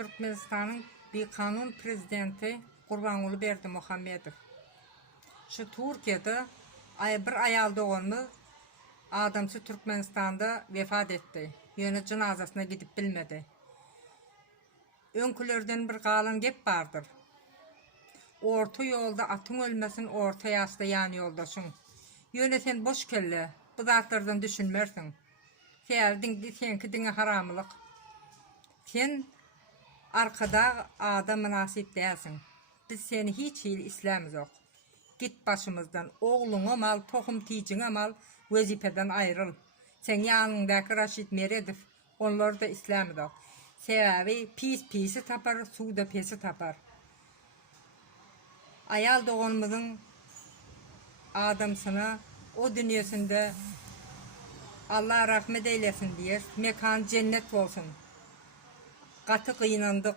Türkmenistan'ın bir kanun prezidenti Gurbanguly Berdimuhamedov. Şu Türkiye'de bir ayal doğanlı adamsı Türkmenistan'da vefat etti. Yönü cenazasına gidip bilmedi. Önkülerden bir kalın gep vardır. Orta yolda atın ölmesin, orta yasta yan yoldasın. Yöne sen boş kelle, bu zatlardan düşünmersin. Seldin senki dine haramlık. Sen arkada adam münasip değilsin. Biz seni hiç İslam'ız yok. Git başımızdan, oğlunu mal, tohum tiyicine mal, vazifeden ayrıl. Sen yanındaki Raşid Meredif, onlar da İslam'ız yok. Sebebi pisi tapar, suda pesi tapar. Ayal doğanımızın adamsına o dünyasında Allah rahmet eylesin diye mekan cennet olsun. Katı kıyınandık.